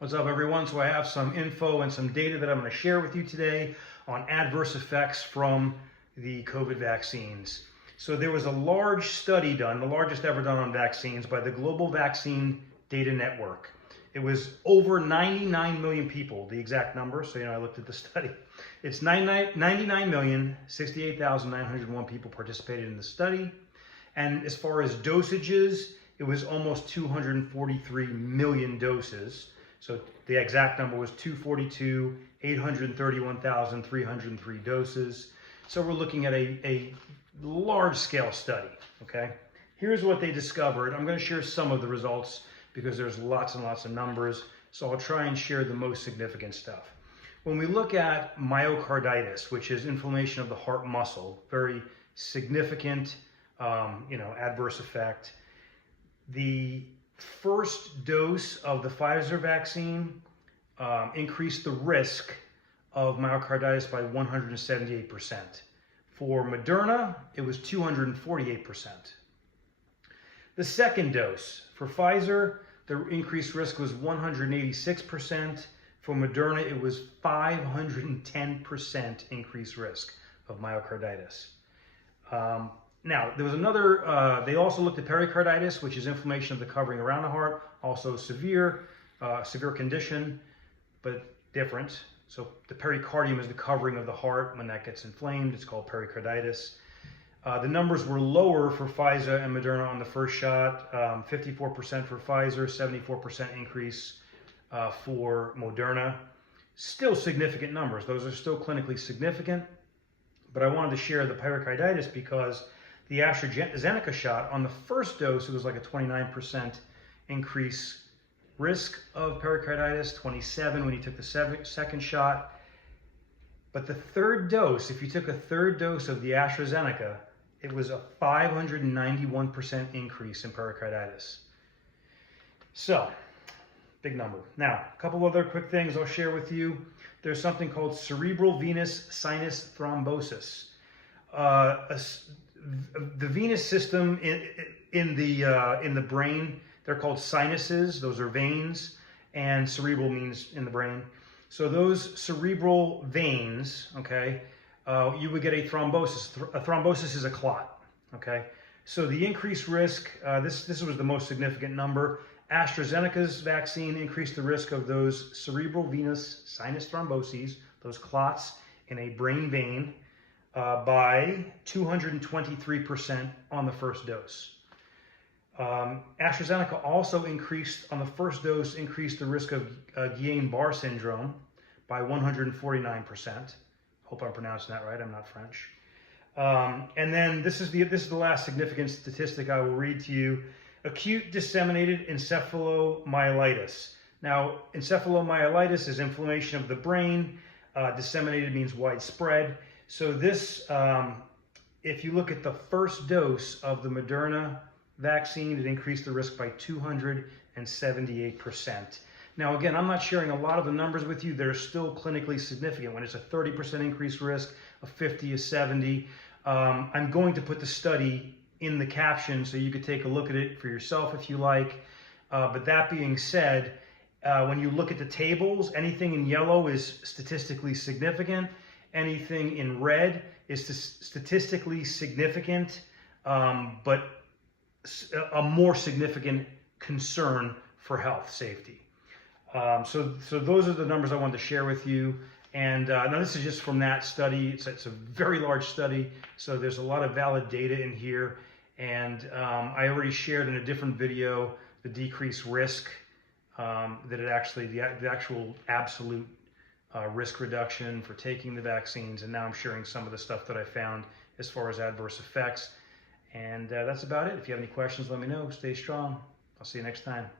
What's up, everyone? So I have some info and some data that I'm going to share with you today on adverse effects from the COVID vaccines. So there was a large study done, the largest ever done on vaccines, by the Global Vaccine Data Network. It was over 99 million people, the exact number, so I looked at the study. It's 99,068,901 people participated in the study. And as far as dosages, it was almost 243 million doses. So the exact number was 242,831,303 doses. So we're looking at a large scale study, okay? Here's what they discovered. I'm going to share some of the results because there's lots and lots of numbers. So I'll try and share the most significant stuff. When we look at myocarditis, which is inflammation of the heart muscle, very significant, adverse effect. The first dose of the Pfizer vaccine increased the risk of myocarditis by 178%. For Moderna, it was 248%. The second dose for Pfizer, the increased risk was 186%. For Moderna, it was 510% increased risk of myocarditis. Now, there was another, they also looked at pericarditis, which is inflammation of the covering around the heart, also severe condition, but different. So the pericardium is the covering of the heart. When that gets inflamed, it's called pericarditis. The numbers were lower for Pfizer and Moderna on the first shot, 54% for Pfizer, 74% increase for Moderna. Still significant numbers. Those are still clinically significant, but I wanted to share the pericarditis because the AstraZeneca shot, on the first dose, it was like a 29% increase risk of pericarditis, 27 when you took the second shot. But the third dose, if you took a third dose of the AstraZeneca, it was a 591% increase in pericarditis. So, big number. Now, a couple other quick things I'll share with you. There's something called cerebral venous sinus thrombosis. The venous system in the brain, they're called sinuses. Those are veins, and cerebral means in the brain. So those cerebral veins, okay, you would get a thrombosis. A thrombosis is a clot, okay. So the increased risk, this was the most significant number. AstraZeneca's vaccine increased the risk of those cerebral venous sinus thromboses, those clots in a brain vein, by 223% on the first dose. AstraZeneca also increased, on the first dose, increased the risk of Guillain-Barré syndrome by 149%. Hope I'm pronouncing that right, I'm not French. And then this is the last significant statistic I will read to you. Acute disseminated encephalomyelitis. Now, encephalomyelitis is inflammation of the brain. Disseminated means widespread. So this, if you look at the first dose of the Moderna vaccine, it increased the risk by 278%. Now, again, I'm not sharing a lot of the numbers with you. They're still clinically significant. When it's a 30% increased risk, a 50, a 70. I'm going to put the study in the caption so you could take a look at it for yourself if you like. But that being said, when you look at the tables, anything in yellow is statistically significant. Anything in red is statistically significant, but a more significant concern for health safety. So those are the numbers I wanted to share with you. And now this is just from that study. It's a very large study, so there's a lot of valid data in here. And I already shared in a different video the decreased risk, that it actually, the actual absolute risk reduction for taking the vaccines, and now I'm sharing some of the stuff that I found as far as adverse effects. And that's about it. If you have any questions, let me know. Stay strong. I'll see you next time.